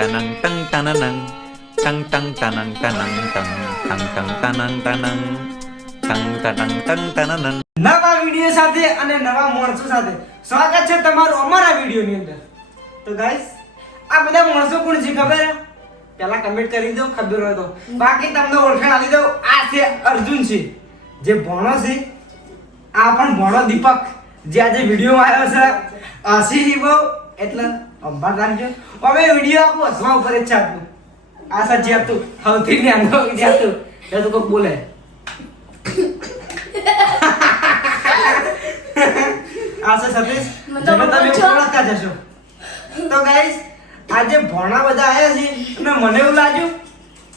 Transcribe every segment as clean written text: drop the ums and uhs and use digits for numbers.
tanang tang tananang tang tang tanang tanang tang tang tang tanang tanang tang tanang tang tananang. નવા video સાથે અને નવા માણસો સાથે સ્વાગત છે તમારું અમારા વિડિયોની અંદર. તો ગાઈસ આ બધા માણસો કોણ છે ખબર? પહેલા કમેન્ટ કરી દો ખબર હોય તો. બાકી તમને ઓળખાણ આપી દઉં. આ છે અર્જુન છે જે ભણો છે. આ પણ ભણો દીપક જે આજે વિડિયોમાં આવ્યો છે. હસી હિબો એટલે અંબાર રાખજો. હવે વિડિયો આપો હસવા ઉપર જ છે આપણું. આ સચ્ચી હતું સૌથી નાનો વિડિયો હતું. એ તો કોક બોલે આશા સતીશ જેને તમે ઓળખતા જશો. તો ગાઈસ આજે ભણા બધા આયા છે અને મને એવું લાગ્યું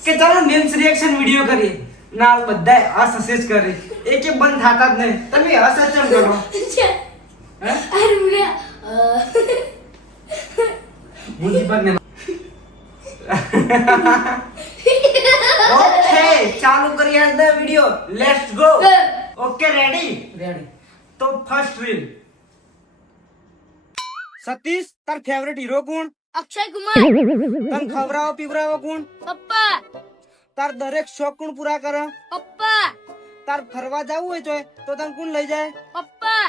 કે ચાલો મીમ્સ રિએક્શન વિડિયો કરીએ. ના બધાય આ સસેજ કરે એક બંધ થાતા જ નહીં. તમે હસ ચમ કરો હું દીપકને ઓકે ચાલુ કરીએ આજનો video. Let's go. Okay ready તો ફર્સ્ટ રીલ. સતીશ તાર ફેવરેટ હીરો કોણ? અક્ષય કુમાર. તને ખવરાવો પીવરાવો કોણ? પપ્પા. તાર દરેક શોખ કોણ પૂરા કરે? પપ્પા. તાર ફરવા જાવું હોય તો તને કોણ લઈ જાય? પપ્પા.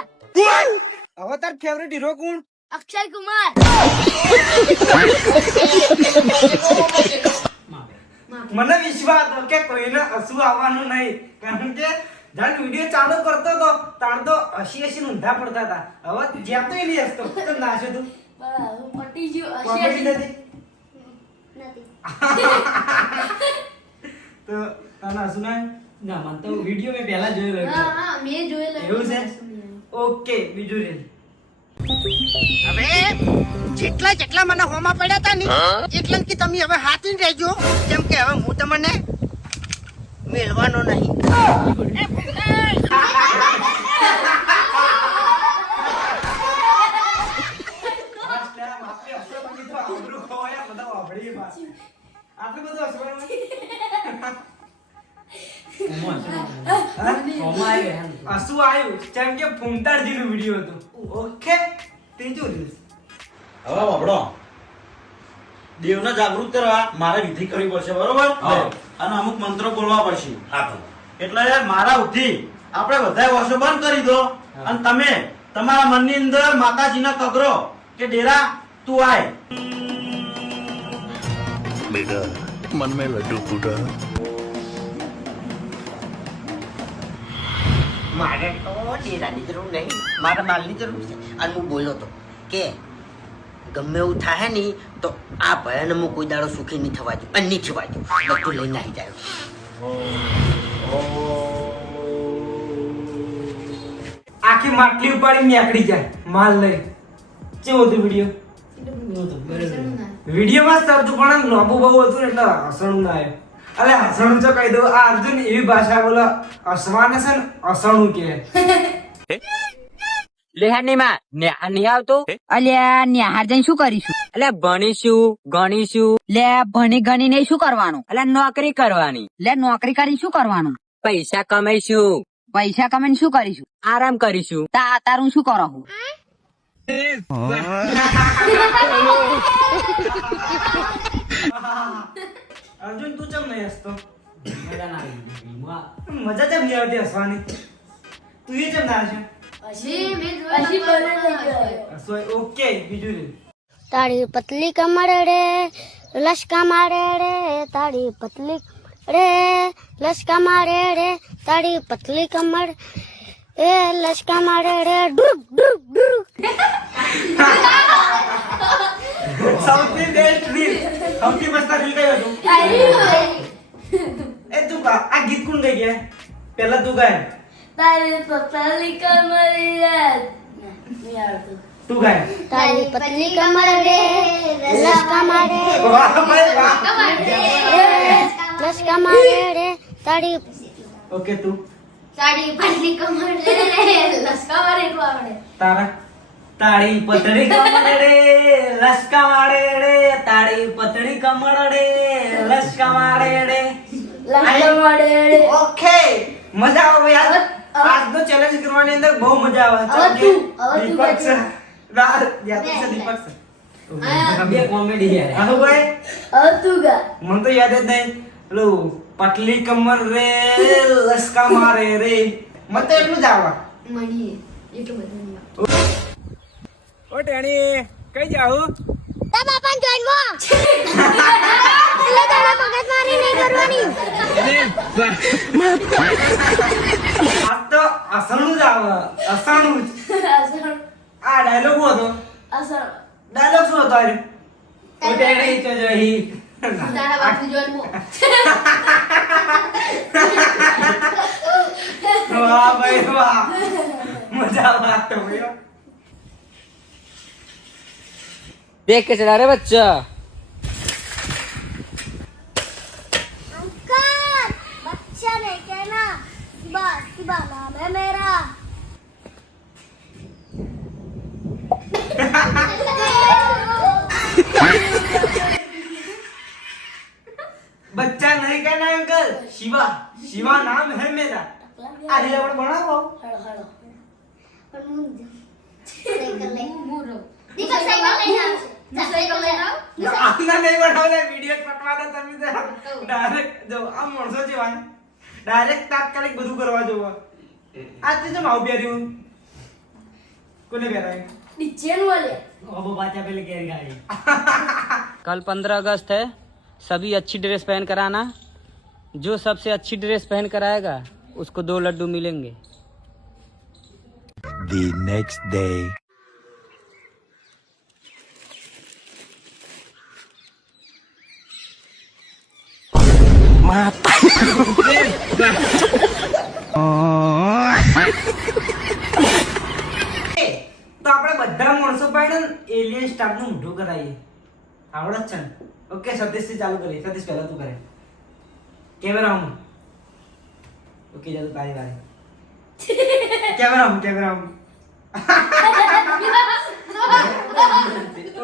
હવે તાર ફેવરેટ હીરો કોણ? અક્ષય કુમાર. મને વિશ્વાસ હતો કે કોઈને હસવું આવવાનું નહીં, કારણ કે જાણ વિડિયો ચાલુ કરતો તો તાણ તો હસી ઊંધા પડતા હતા. હવે જ્યાં તો એની હસતો તો નાશે તું પટી ગયું. કોમેડી નથી તો તને હસું ના મને તો વિડિયો મેં પહેલા જોયેલો હતો. હા મેં જોયેલો. એવું છે? ઓકે બીજું રીલ. હવે જેટલા મને હોમાં પડ્યા હતા ને એટલા કે તમે હવે હાથીને રહેજો, કેમ કે હવે હું તમને મેળવાનો નહીં. આટલું બધું હસવાનું હસવું આવ્યું જેમ કે ફૂમતાડજી નું વિડિયો હતું. ઓકે ત્રીજું રીલ. હવે વાપરો દેવને જાગૃત કરવા મારે વિધિ કરવી પડશે, બરોબર? અને અમુક મંત્રો બોલવા પડશે. એટલે મારા ઉઠી આપણે બધા વર્ષો બંધ કરી દો અને તમે તમારા મનની અંદર માતાજીના કગરો કે ડેરા તું આય. बेटा मन में लड्डू फूटा. મારે તો ડેરાની જરૂર નહીં, મારે માલની જરૂર છે. અને હું બોલ્યો તો કે ગમે એવું થાય ને તો આ ભયાને હું કોઈ દાડો સુખી નહીં થવા દઉં અને નહીં થવા દઉં, બધું લઈને આવી જાય. આખી માટલી ઉપાડી નીકળી જાય માલ લઈ. કેવું હતું વિડિયો? વિડિયો માં સરતું પણ લાંબુ બહુ હતું ને એટલે હસણું ના આવ્યું. અલે હસણું તો કહી દઉં, આ અર્જુન એવી ભાષા બોલે હસવાને છે ને હસણું કે. લેહાનીમાં નેહા નહીં આવતો. અલ્યા નિહાર જઈને શું કરીશું? એટલે ભણીશું ગણીશું. લે ભણી ગણી ને શું કરવાનું? એટલે નોકરી કરવાની. લે નોકરી કરી શું કરવાનું? પૈસા કમાઈશું. પૈસા કમાઈને શું કરીશું? આરામ કરીશું. તારું શું કરો હું? અર્જુન તું ચમ નહીં હસતો? મજા કેમ નહીં આવતી હસવાની? તું એ ચમ ના હશે? ઓકે બીજું રીલ. તારી પતલી કમર રે લશકા મારે રે, તારી પતલી રે લશકા મારે રે, તારી પતલી કમર એ લશકા મારે રે ડુક ડુક ડુક. સૌથી બેસ્ટ રીલ, સૌથી મસ્ત રીલ કઈ હતું? એ તું આ ગીત કોણ ગઈ ગયા? પહેલા તું ગાય. તારી પતલી કમર રે નહીં આવતું. તું ગાય. તારી પતલી કમર રે લશકા મારે વાહ ભાઈ વાહ. લશકા મારે રે, તારી ઓકે તું તારી પતલી કમર રે લશકા મારે એટલું આવડે. તારા તાળી પતળી કમર રે લશકા મારે રે, તાળી પતળી કમર રે લશકા મારે રે. લશકા મારે રે. ઓકે મજા આવે યાર. આજનો ચેલેન્જ કરવાની અંદર બહુ મજા આવે. હવે તું દીપક છે. દીપક છે. બે કોમેડી યાર. આહો ભાઈ મને તો યાદ જ નહીં પેલું પતલી કમર રે લસકા મારે રે મને તો એટલું જ આવે ઓ ટેણી કઈ જાઉં તા બાપાને જોઈનમાં એટલે તારા મગજમારી નહીં કરવાની આ તો અસણું જ આવે અસણું જ આ ડાયલોગ હતો ડાયલોગ શું હતો અરે ઓ ટેણી તો જોઈ વાહ ભાઈ વાહ મજા આવે તો ભાઈ देख के चला रे बच्चा अंकल बच्चा नहीं कहना शिवा नाम है मेरा बच्चा नहीं कहना अंकल शिवा शिवा नाम है मेरा अरे अपन बनाओ આપના નહીં બનાવલે વિડિયો પટવાના તમે ડાયરેક્ટ જો આ મોણસો છે ભાઈ ડાયરેક્ટ તાત્કાલિક બધું કરવા જોવા આ તે જમ આવ બેર્યું કોને બેરાય ડીજે વાલે ઓબો બાચા પેલે કેરી ગાડી कल 15 अगस्त है सभी अच्छी ड्रेस पहन कर आना जो सबसे अच्छी ड्रेस पहन कर आएगा उसको 2 लड्डू मिलेंगे The next day. તો આપણે બધા માણસો પાડે એલિયન સ્ટાફ નું મોઢું કરાવીએ આવડે જ છે ને ઓકે સતીશ થી ચાલુ કરીએ સતીશ પહેલા તું કરે કેમેરા હમ ઓકે ચાલો તારી વારી કેમેરા હમ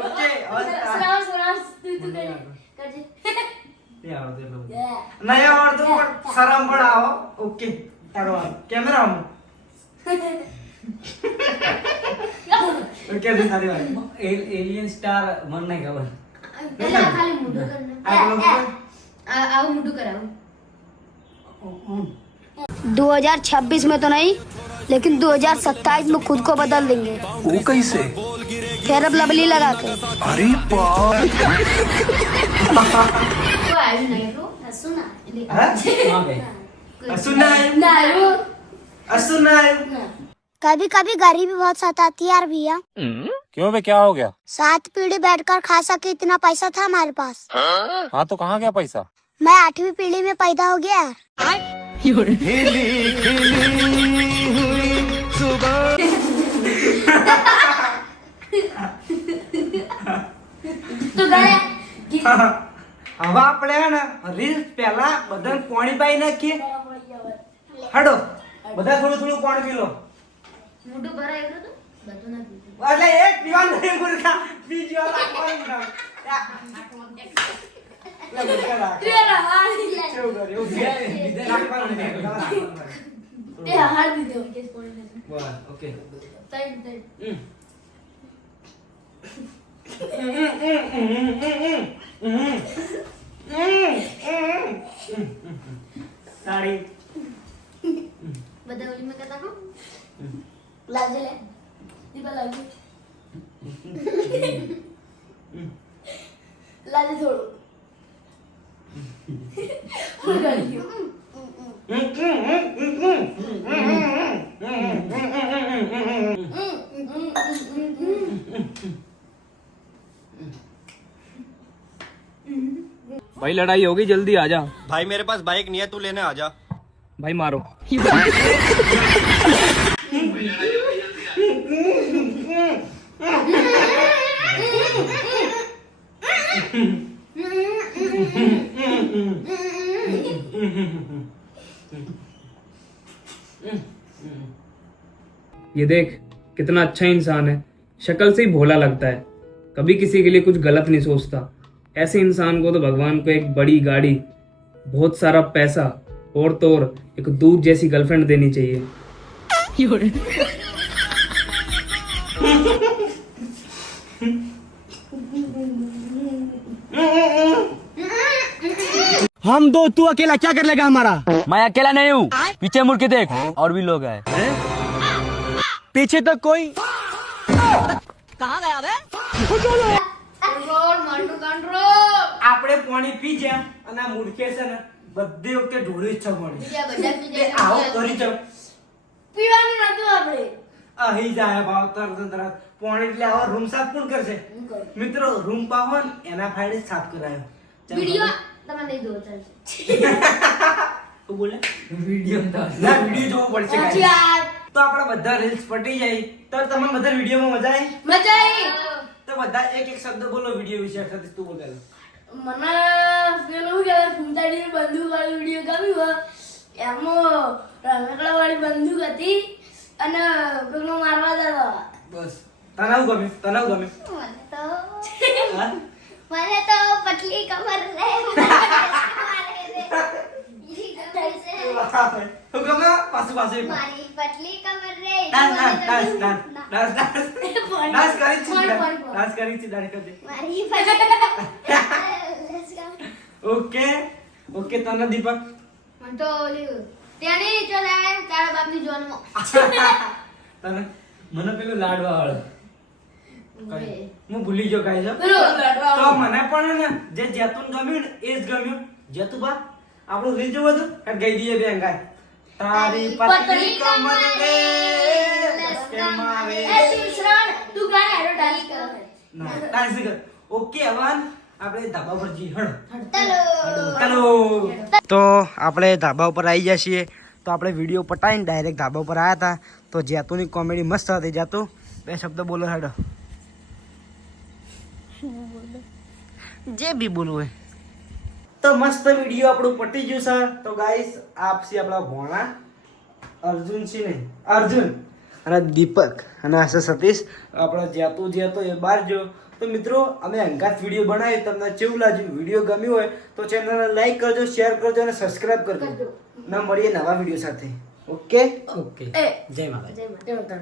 ઓકે નહીં આવડતું પણ શરમ પણ આવો ઓકે તારો કેમેરા હમ ઓકે તારી વારી एलियन स्टार मन नहीं खबर ખાલી મોઢું કરના 2026 में तो नहीं लेकिन 2027 में खुद को बदल देंगे वो कैसे? फेयर अब लवली लगा के अरे बाप कभी कभी गरीबी बहुत सताती है यार भैया क्यों बे, क्या हो गया? 7 पीढ़ी बैठकर खा सके इतना पैसा था हमारे पास हाँ तो कहाँ गया पैसा? मैं 8वीं पीढ़ी में पैदा हो गया હવે આપણે હે ને રીલ્સ પહેલા બધા પાણી પાઈ નાખીએ હાડો બધા થોડું થોડું પાણી પી લો એટલે એક પીવા નહીં મુર્ગા બીજો પાણી ના લે મુર્ગા રાખ કેવું કરે એવું બીજે રાખવાનું નહીં બસ ઓકે તાળી भाई लड़ाई होगी जल्दी आ जा भाई मेरे पास बाइक नहीं है, तू लेने आ जा। भाई मारो ये देख कितना अच्छा इंसान है, शक्ल से ही भोला लगता है, कभी किसी के लिए कुछ गलत नहीं सोचता। ऐसे इंसान को तो भगवान को एक बड़ी गाड़ी, बहुत सारा पैसा और तो और एक दूध जैसी गर्लफ्रेंड देनी चाहिए। हम दो तू अकेला क्या कर लेगा हमारा? मैं अकेला नहीं हूँ, पीछे मुड़ के देख, और भी लोग हैं। पीछे तो कोई આપણે પાણી પી જા અને આ મૂર્ખે છે ને બધી વખતે ઢોળી જ છે પાણી આવો કરી જાવ પીવાનું નતું આપણે અહીં જાય ભાવ તરત પાણી એટલે આવો રૂમ સાફ કોણ કરશે? મિત્રો રૂમ પાવો ને એના ફાયદે સાફ કરાયો. વિડિયો તમે નહીં દો ચાલશે શું બોલે? વિડિયો ના વિડિયો જોવો પડશે સાચી guys. વાત. તો આપણે બધા રીલ્સ પટી જાય તો તમને બધા વિડિયોમાં મજા આવી? મજા આવી. તો બધા એક એક શબ્દ બોલો વિડિયો વિશે. સતીશ તું બોલ પહેલા. મને પેલું કે ફૂંટાડી બંદૂક વાળી વિડિયો ગમ્યું એમાં રમકડા વાળી બંદૂક હતી અને પેલો મારવા જતો. બસ તને આવું ગમ્યું? તને આવું ગમ્યું? હા? મને તો પતલી કમર રે શું ગમ્યું? પાછું એક વાર. મારી પતલી કમર રે ડાન્સ કરી છે. ડાન્સ કરી છે. ડાન્સ કરી. મારી ઓકે ઓકે તને દીપક મને તો ત્યાંની ચલે તારા બાપની જોનમાં તને મને પેલું લાડવા વાળું હું ભૂલી ગયો કાઈ છે. તો મને પણ ને જે જેતુન ગમ્યું ને એ જ ગમ્યું. જેતુબા આપણું રીલ જોવું હતું કે ગઈ દઈએ બે અંગાય તારી પતલી કમર રે લસકે મારે તું ગાને હેરો ડાન્સ કરો ના ડાન્સ કર. ઓકે હવે આપણે ધાબા પર જઈએ. ચલો હેલો તો આપણે ધાબા ઉપર આવી ગયા છીએ. તો આપણે વિડીયો પટાઈને ડાયરેક્ટ ધાબા ઉપર આવ્યા હતા. તો જેતુની કોમેડી મસ્ત હતી. જેતુ બે શબ્દ બોલો હેડો. જે બી બોલવું હોય. તો મસ્ત વિડીયો આપણું પટી ગયું છે. તો ગાઈસ આપ છે આપણા ભોણા અર્જુન છે ને અર્જુન અને દીપક અને આ છે સતીશ. આપણો જેતુ જે હતો એ બહાર ગયો. તો મિત્રો અમે અંગાત વિડીયો બનાવી. તમને કેવું લાગ્યું? વિડીયો ગમ્યું હોય તો ચેનલને લાઈક કરજો, શેર કરજો અને સબસ્ક્રાઇબ કરજો. ના મળીએ નવા વિડીયો સાથે. ઓકે ઓકે જય માતા. જય માતા.